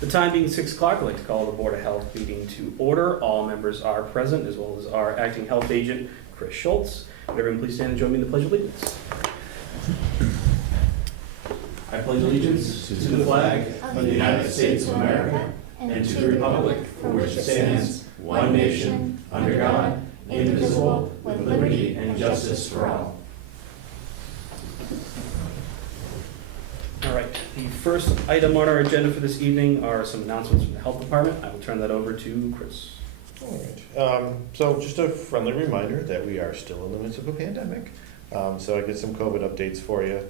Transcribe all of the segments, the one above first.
The time being 6 o'clock, I'd like to call the Board of Health meeting to order. All members are present, as well as our acting health agent, Chris Schultz. Would everyone please stand and join me in the Pledge of Allegiance? I pledge allegiance to the flag of the United States of America and to the republic for which it stands, one nation, under God, indivisible, with liberty and justice for all. All right, the first item on our agenda for this evening are some announcements from the Health Department. I will turn that over to Chris. All right. So just a friendly reminder that we are still in the midst of a pandemic. So I get some COVID updates for you.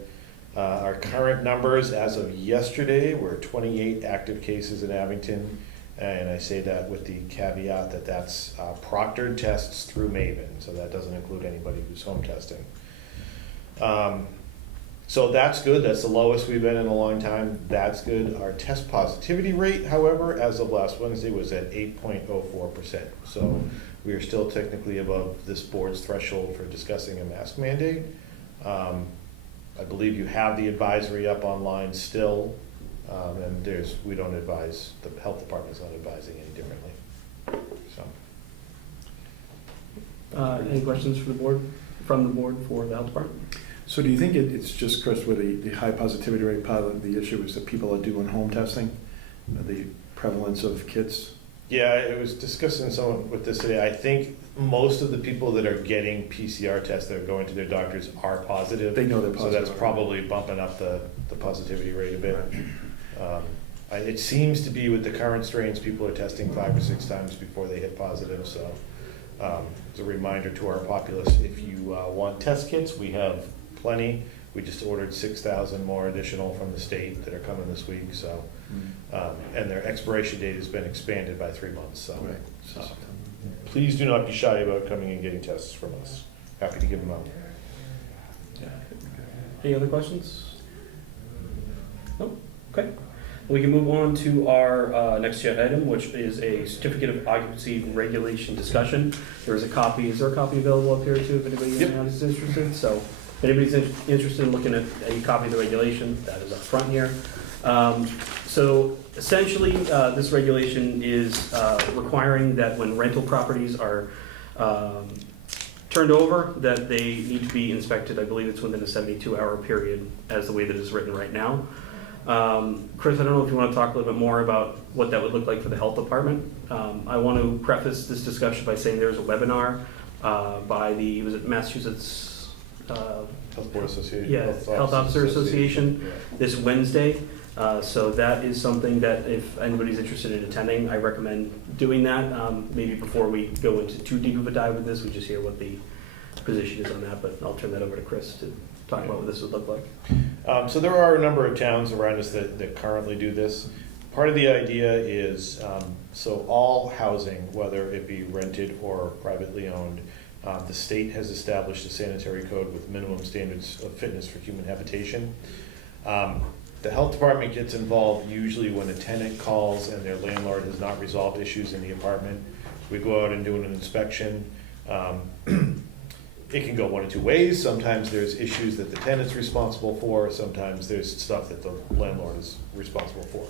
Our current numbers as of yesterday were 28 active cases in Abington. And I say that with the caveat that that's proctored tests through Maven. So that doesn't include anybody who's home testing. So that's good. That's the lowest we've been in a long time. That's good. Our test positivity rate, however, as of last Wednesday was at 8.04%. So we are still technically above this board's threshold for discussing a mask mandate. I believe you have the advisory up online still, and we don't advise, the health department's not advising any differently. So. Any questions from the board for the Health Department? So do you think it's just, Chris, with the high positivity rate, part of the issue is that people are doing home testing, the prevalence of kits? Yeah, I was discussing someone with this today. I think most of the people that are getting PCR tests that are going to their doctors are positive. They know they're positive. So that's probably bumping up the positivity rate a bit. It seems to be with the current strains, people are testing 5 or 6 times before they hit positive. So it's a reminder to our populace, if you want test kits, we have plenty. We just ordered 6,000 more additional from the state that are coming this week. So, and their expiration date has been expanded by 3 months. So, please do not be shy about coming and getting tests from us. Happy to give them out. Any other questions? No? Okay. We can move on to our next agenda item, which is a certificate of occupancy regulation discussion. There is a copy. Is there a copy available up here too, if anybody is interested? So if anybody's interested in looking at a copy of the regulation, that is up front here. So essentially, this regulation is requiring that when rental properties are turned over, that they need to be inspected. I believe it's within a 72-hour period, as the way that it's written right now. Chris, I don't know if you want to talk a little bit more about what that would look like for the health department. I want to preface this discussion by saying there's a webinar by the, was it Massachusetts Health Board Association? Yeah, Health Officer Association this Wednesday. So that is something that if anybody's interested in attending, I recommend doing that. Maybe before we go into too deep of a dive with this, we just hear what the position is on that, but I'll turn that over to Chris to talk about what this would look like. So there are a number of towns around us that currently do this. Part of the idea is, so all housing, whether it be rented or privately owned, the state has established a sanitary code with minimum standards of fitness for human habitation. The health department gets involved usually when a tenant calls and their landlord has not resolved issues in the apartment. We go out and do an inspection. It can go one of two ways. Sometimes there's issues that the tenant's responsible for. Sometimes there's stuff that the landlord is responsible for.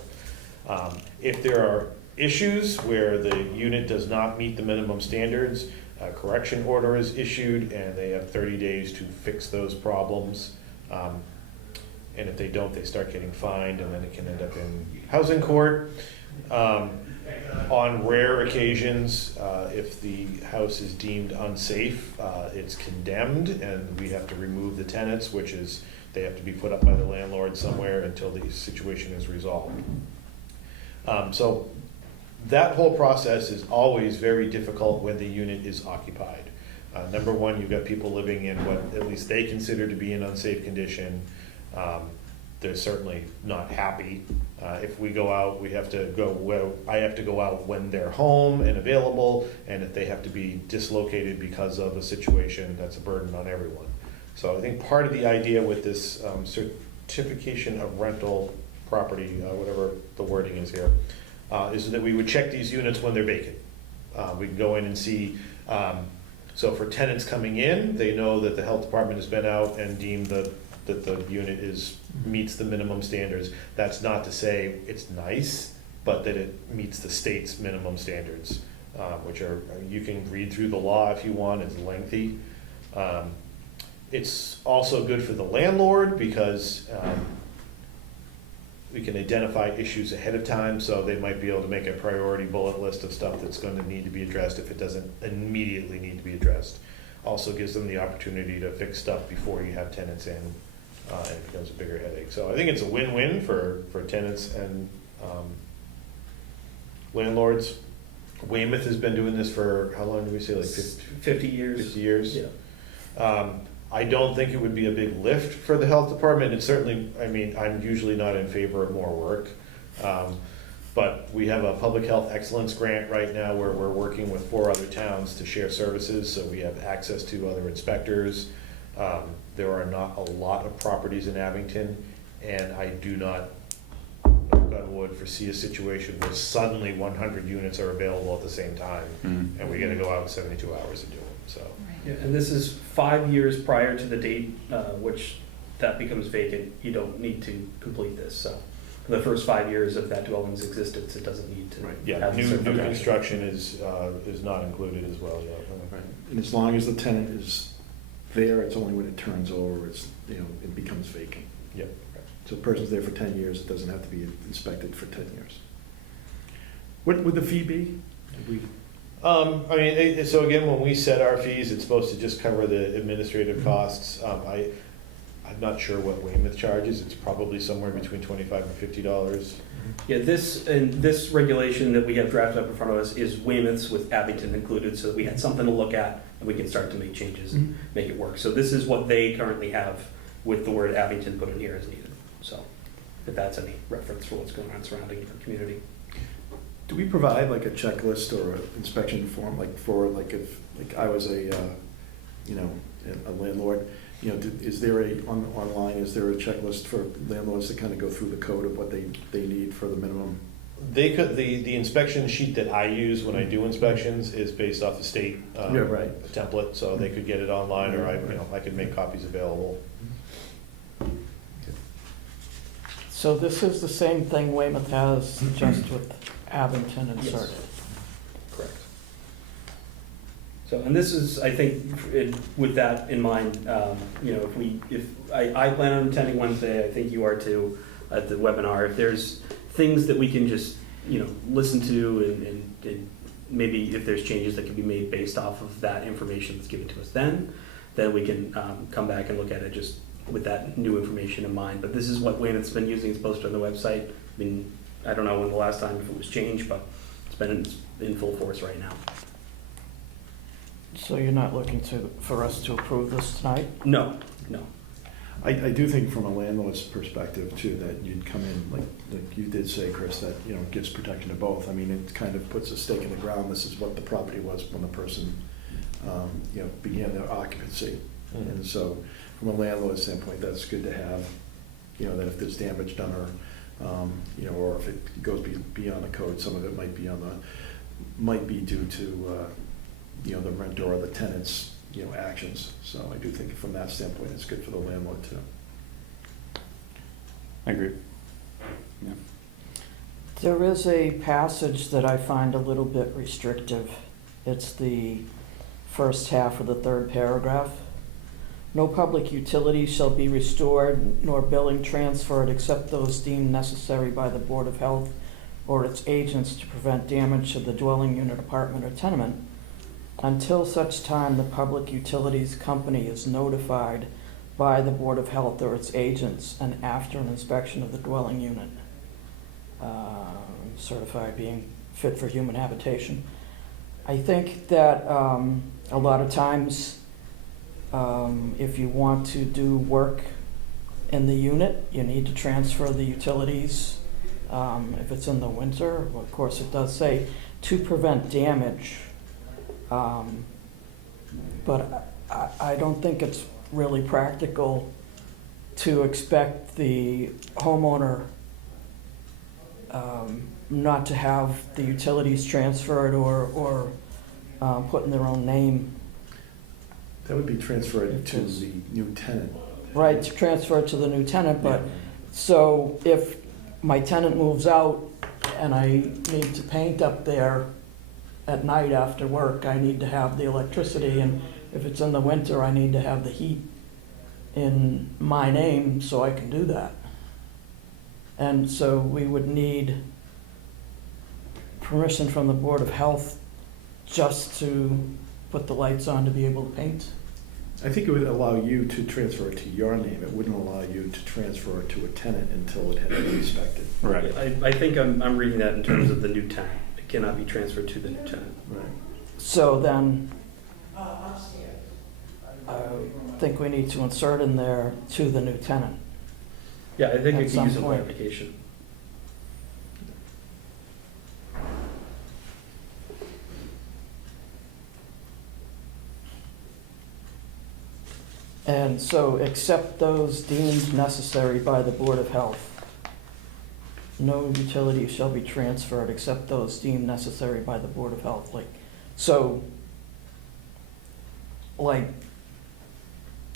If there are issues where the unit does not meet the minimum standards, a correction order is issued and they have 30 days to fix those problems. And if they don't, they start getting fined, and then it can end up in housing court. On rare occasions, if the house is deemed unsafe, it's condemned, and we have to remove the tenants, which is they have to be put up by the landlord somewhere until the situation is resolved. So that whole process is always very difficult when the unit is occupied. Number one, you've got people living in what at least they consider to be an unsafe condition. They're certainly not happy. If we go out, we have to go. I have to go out when they're home and available, and if they have to be dislocated because of a situation, that's a burden on everyone. So I think part of the idea with this certification of rental property, whatever the wording is here, is that we would check these units when they're vacant. We can go in and see. So for tenants coming in, they know that the health department has been out and deemed that the unit meets the minimum standards. That's not to say it's nice but that it meets the state's minimum standards, which are, you can read through the law if you want, it's lengthy. It's also good for the landlord because we can identify issues ahead of time, so they might be able to make a priority bullet list of stuff that's going to need to be addressed if it doesn't immediately need to be addressed. Also gives them the opportunity to fix stuff before you have tenants in, and it becomes a bigger headache. So I think it's a win-win for tenants and landlords. Weymouth has been doing this for, how long did we say, like 50 years? 50 years? Yeah. I don't think it would be a big lift for the health department. It certainly, I mean, I'm usually not in favor of more work. But we have a public health excellence grant right now where we're working with 4 other towns to share services, so we have access to other inspectors. There are not a lot of properties in Abington, and I do not, knock on wood, foresee a situation where suddenly 100 units are available at the same time, and we gotta go out in 72 hours and do them, so. Yeah, and this is 5 years prior to the date which that becomes vacant. You don't need to complete this, so for the first 5 years of that dwelling's existence, it doesn't need to. Yeah, have the new certification. construction is not included as well, yeah. Right. And as long as the tenant is there, it's only when it turns over, it's, you know, it becomes vacant. Yep. So a person's there for 10 years, it doesn't have to be inspected for 10 years. What would the fee be? Did we? I mean, so again, when we set our fees, it's supposed to just cover the administrative costs. I'm not sure what Weymouth charges. It's probably somewhere between $25 and $50. Yeah, this regulation that we have drafted up in front of us is Weymouth's with Abington included, so we had something to look at and we can start to make changes and make it work. So this is what they currently have with the word Abington put in here as needed. So if that's any reference for what's going on surrounding your community. Do we provide like a checklist or an inspection form, like for, like if, like I was a, you know, a landlord, you know, is there online, is there a checklist for landlords to kind of go through the code of what they need for the minimum? They could, the inspection sheet that I use when I do inspections is based off the state Yeah, right. template, so they could get it online, or I could make copies available. So this is the same thing Weymouth has, just with Abington inserted. Correct. So, and this is, I think, with that in mind, you know, if I plan on attending Wednesday, I think you are too, at the webinar. If there's things that we can just, you know, listen to and maybe if there's changes that can be made based off of that information that's given to us then we can come back and look at it just with that new information in mind. But this is what Weymouth's been using. It's posted on the website. I mean, I don't know when the last time if it was changed, but it's been in full force right now. So you're not looking for us to approve this tonight? No. I do think from a landlord's perspective too, that you'd come in, like you did say, Chris, that, you know, gives protection to both. I mean, it kind of puts a stake in the ground. This is what the property was when the person, you know, began their occupancy. Mm-hmm. And so from a landlord standpoint, that's good to have, you know, that if there's damage done or, you know, or if it goes beyond the code, some of it might be due to, you know, the renter or the tenant's, you know, actions. So I do think from that standpoint, it's good for the landlord too. I agree. Yeah. There is a passage that I find a little bit restrictive. It's the first half of the third paragraph. No public utility shall be restored nor billing transferred except those deemed necessary by the Board of Health or its agents to prevent damage to the dwelling unit, apartment, or tenement until such time the public utilities company is notified by the Board of Health or its agents and after an inspection of the dwelling unit, certified being fit for human habitation. I think that a lot of times if you want to do work in the unit, you need to transfer the utilities. If it's in the winter, well, of course it does say to prevent damage. But I don't think it's really practical to expect the homeowner not to have the utilities transferred or put in their own name. That would be transferred to the new tenant. Right, to transfer it to the new tenant, but so if my tenant moves out and I need to paint up there at night after work, I need to have the electricity, and if it's in the winter, I need to have the heat in my name so I can do that. And so we would need permission from the Board of Health just to put the lights on to be able to paint. I think it would allow you to transfer it to your name. It wouldn't allow you to transfer it to a tenant until it had been inspected. Right. I think I'm reading that in terms of the new tenant. It cannot be transferred to the new tenant. Right. So then, I think we need to insert in there to the new tenant. Yeah, I think At it could some use a point. clarification. And so, except those deemed necessary by the Board of Health. No utilities shall be transferred except those deemed necessary by the Board of Health. Like,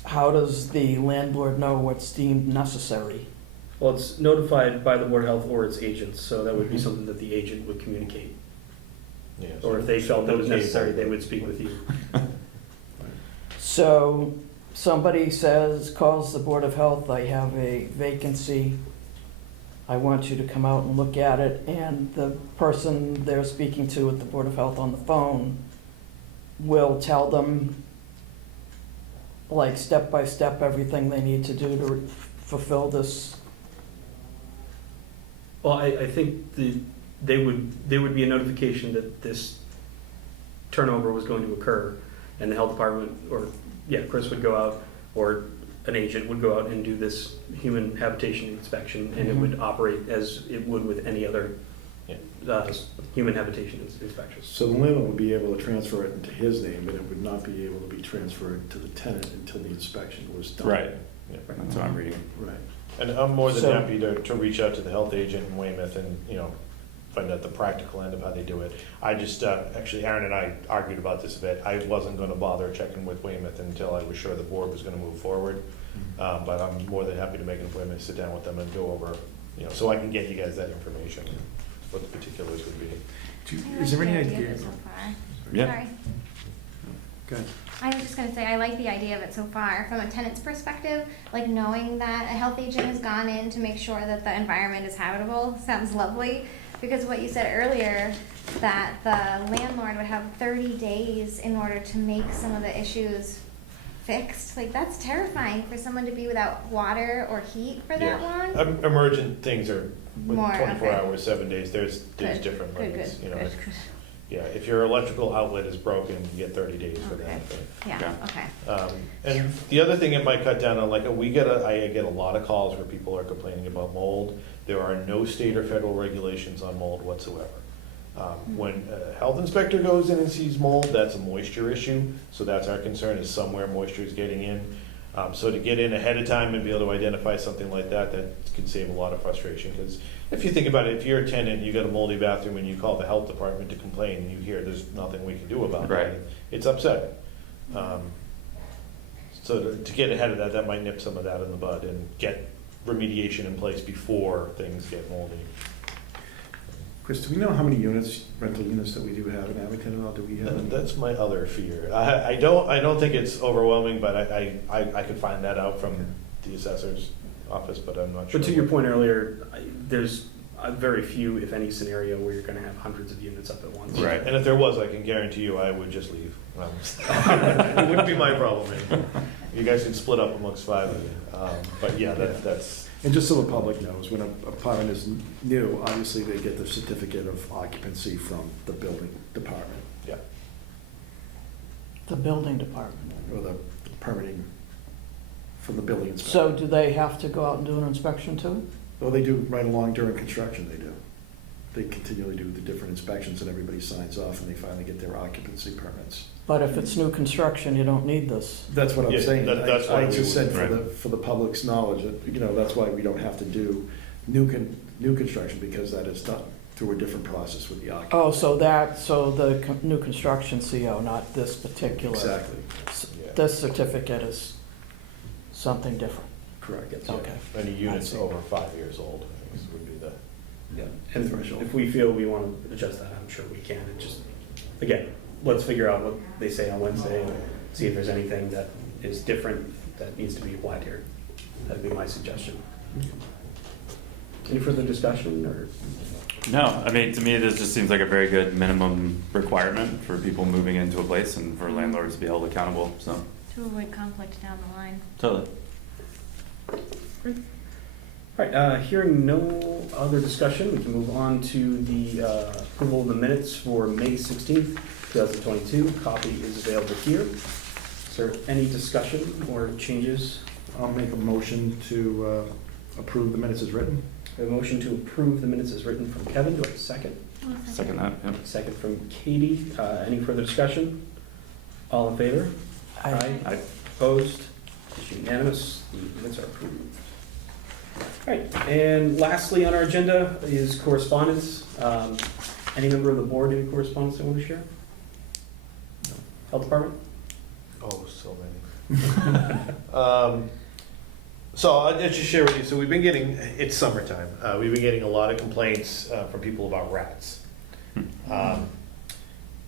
how does the landlord know what's deemed necessary? Well, it's notified by the Board of Health or its agents, so that would be Mhm. something that the agent would communicate. Yeah, Or if they felt that was no necessary, cable. they would speak with you. So, somebody calls the Board of Health, I have a vacancy, I want you to come out and look at it, and the person they're speaking to at the Board of Health on the phone will tell them, like, step by step, everything they need to do to fulfill this. Well, I think there would be a notification that this turnover was going to occur, and the health department, or, Chris would go out, or an agent would go out and do this human habitation inspection, and it would operate as it would with any other human habitation inspections. So the landlord would be able to transfer it into his name, but it would not be able to be transferred to the tenant until the inspection was done. Right. Yeah. That's what I'm reading. Right. And I'm more than So- happy to reach out to the health agent in Weymouth and, find out the practical end of how they do it. I just, actually, Aaron and I argued about this a bit. I wasn't gonna bother checking with Weymouth until I was sure the board was gonna move forward. But I'm more than happy to make an appointment, sit down with them and go over, so I can get you guys that information, what the particulars would be. Is there any I like the idea? of it so far. Yeah. Sorry. Good. I was just gonna say, I like the idea of it so far, from a tenant's perspective, like knowing that a health agent has gone in to make sure that the environment is habitable, sounds lovely. Because what you said earlier, that the landlord would have 30 days in order to make some of the issues fixed, like that's terrifying for someone to be without water or heat for that long. Emergent things are with More, 24 okay. hours, 7 days, there's Good, different Good, limits, good, good. Yeah, if your electrical outlet is broken, you get 30 days for Okay. that. but- Yeah, okay. And the other thing it might cut down on, like, I get a lot of calls where people are complaining about mold. There are no state or federal regulations on mold whatsoever. When a health inspector goes in and sees mold, that's a moisture issue, so that's our concern, is somewhere moisture is getting in. So to get in ahead of time and be able to identify something like that can save a lot of frustration, because if you think about it, if you're a tenant, you got a moldy bathroom and you call the health department to complain, and you hear there's nothing we can do about Right. it, it's upsetting. So to get ahead of that, that might nip some of that in the bud and get remediation in place before things get moldy. Chris, do we know how many rental units that we do have in Abington at all? Do we have? any? That's my other fear. I don't think it's overwhelming, but I could find that out from the assessor's office, but I'm not sure. But to your point earlier, there's a very few, if any, scenario where you're gonna have hundreds of units up at once. Right. And if there was, I can guarantee you I would just leave. It wouldn't be my problem. You guys can split up amongst 5 of you. But yeah, that's, And just so the public knows, when an apartment is new, obviously they get the certificate of occupancy from the building department, yeah. The building department. or the permitting from the building inspector. So do they have to go out and do an inspection too? Well, they do right along during construction, they do. They continually do the different inspections and everybody signs off and they finally get their occupancy permits. But if it's new construction, you don't need this. That's what I'm Yeah, saying. that's why I we just would- said for the public's knowledge, that, that's why we don't have to do new construction, because that is done through a different process with the occupancy. Oh, so the new construction CO, not this particular. Exactly, Yeah. This certificate is something different. correct. Okay. Any units I see. over 5 years old, I guess would be the Yeah, and Threshold. if we feel we want to adjust that, I'm sure we can. It just, again, let's figure out what they say on Wednesday and see if there's anything that is different that needs to be applied here. That'd be my suggestion. Any further discussion or? No, I mean, to me, this just seems like a very good minimum requirement for people moving into a place and for landlords to be held accountable, so, To avoid conflict down the line. totally. All right, hearing no other discussion, we can move on to the approval of the minutes for May 16th, 2022. Copy is available here. Is there any discussion or changes? I'll make a motion to approve the minutes as written. A motion to approve the minutes as written from Kevin. Do I have a second? Second that, yep. Second from Katie. Any further discussion? All in favor? Aye. Opposed? It's unanimous. The minutes are approved. All right, and lastly on our agenda is correspondence. Any member of the board, any correspondence they want to share? No. Health Department? Oh, so many. So I'll just share with you, so we've been getting, it's summertime, we've been getting a lot of complaints from people about rats.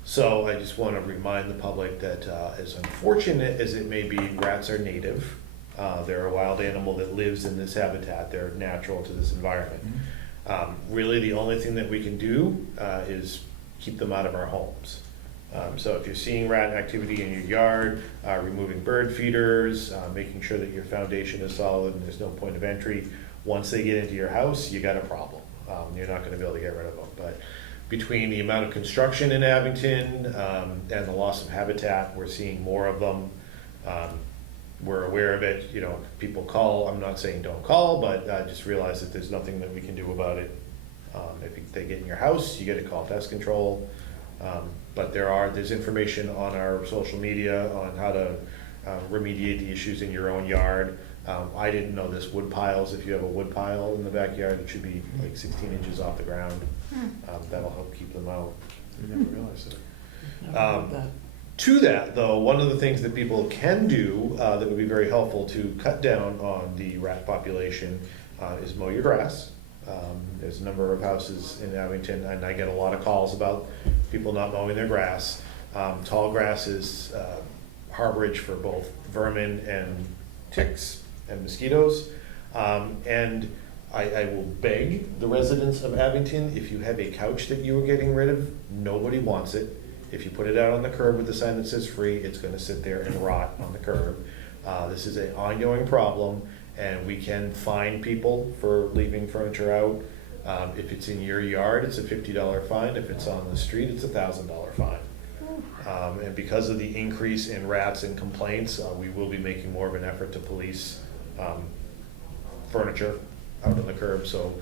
So I just want to remind the public that as unfortunate as it may be, rats are native. They're a wild animal that lives in this habitat, they're natural to this environment. Really the only thing that we can do is keep them out of our homes. So if you're seeing rat activity in your yard, removing bird feeders, making sure that your foundation is solid and there's no point of entry. Once they get into your house, you got a problem. You're not gonna be able to get rid of them. But between the amount of construction in Abington and the loss of habitat, we're seeing more of them. We're aware of it, you know, people call, I'm not saying don't call, but just realize that there's nothing that we can do about it. If they get in your house, you get to call pest control. But there's information on our social media on how to remediate the issues in your own yard. I didn't know this wood piles, if you have a wood pile in the backyard, it should be like 16 inches off the ground. That'll help keep them out. I never realized that. Never heard that. To that, though, one of the things that people can do that would be very helpful to cut down on the rat population is mow your grass. There's a number of houses in Abington, and I get a lot of calls about people not mowing their grass. Tall grass is harborage for both vermin and ticks and mosquitoes. And I will beg the residents of Abington, if you have a couch that you are getting rid of, nobody wants it. If you put it out on the curb with a sign that says free, it's gonna sit there and rot on the curb. This is an ongoing problem, and we can fine people for leaving furniture out. If it's in your yard, it's a $50 fine. If it's on the street, it's a $1,000 fine. And because of the increase in rats and complaints, we will be making more of an effort to police furniture out on the curb. So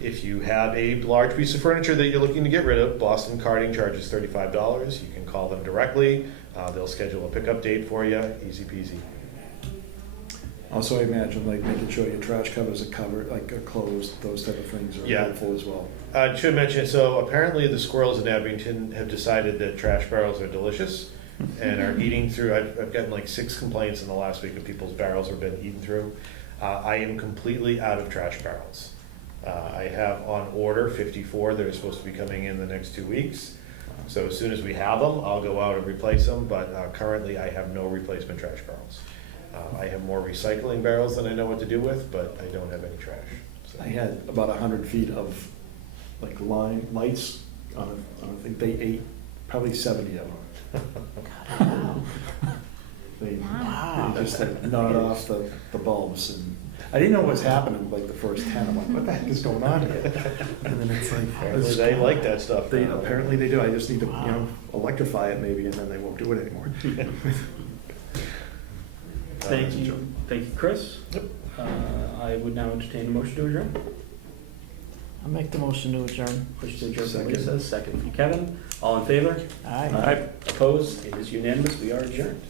if you have a large piece of furniture that you're looking to get rid of, Boston Carting charges $35. You can call them directly. They'll schedule a pickup date for you, easy peasy. Also, I imagine like making sure your trash covers are covered, like are closed, those type of things are Yeah. helpful as well. I should mention, so apparently the squirrels in Abington have decided that trash barrels are delicious and are eating through, I've gotten like 6 complaints in the last week of people's barrels have been eaten through. I am completely out of trash barrels. I have on order 54 that are supposed to be coming in the next 2 weeks. So as soon as we have them, I'll go out and replace them, but currently I have no replacement trash barrels. I have more recycling barrels than I know what to do with, but I don't have any trash. So. I had about 100 feet of like lights on a thing. They ate probably 70 of them. They just like gnawed off the bulbs, and I didn't know what was happening like the first 10. I'm like, what the heck is going on here? And then it's like, Apparently they like that stuff. apparently they do. I just need to, electrify it maybe, and then they won't do it anymore. Thank you, Chris. Yep. I would now entertain a motion to adjourn. I'll make the motion to adjourn. Motion to adjourn from Second. Lisa, second from Kevin. All in favor? Aye. Opposed? It is unanimous. We are adjourned.